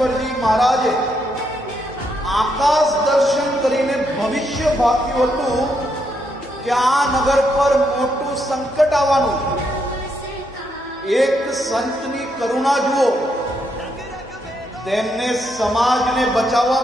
જ્ઞાનેશ્વરજી મહારાજે આકાશ દર્શન કરીને ભવિષ્ય ભાક્યું હતું કે આ નગર પર મોટું સંકટ આવવાનું છે. એક સંતની કરુણા જુઓ, તેમને સમાજને બચાવવા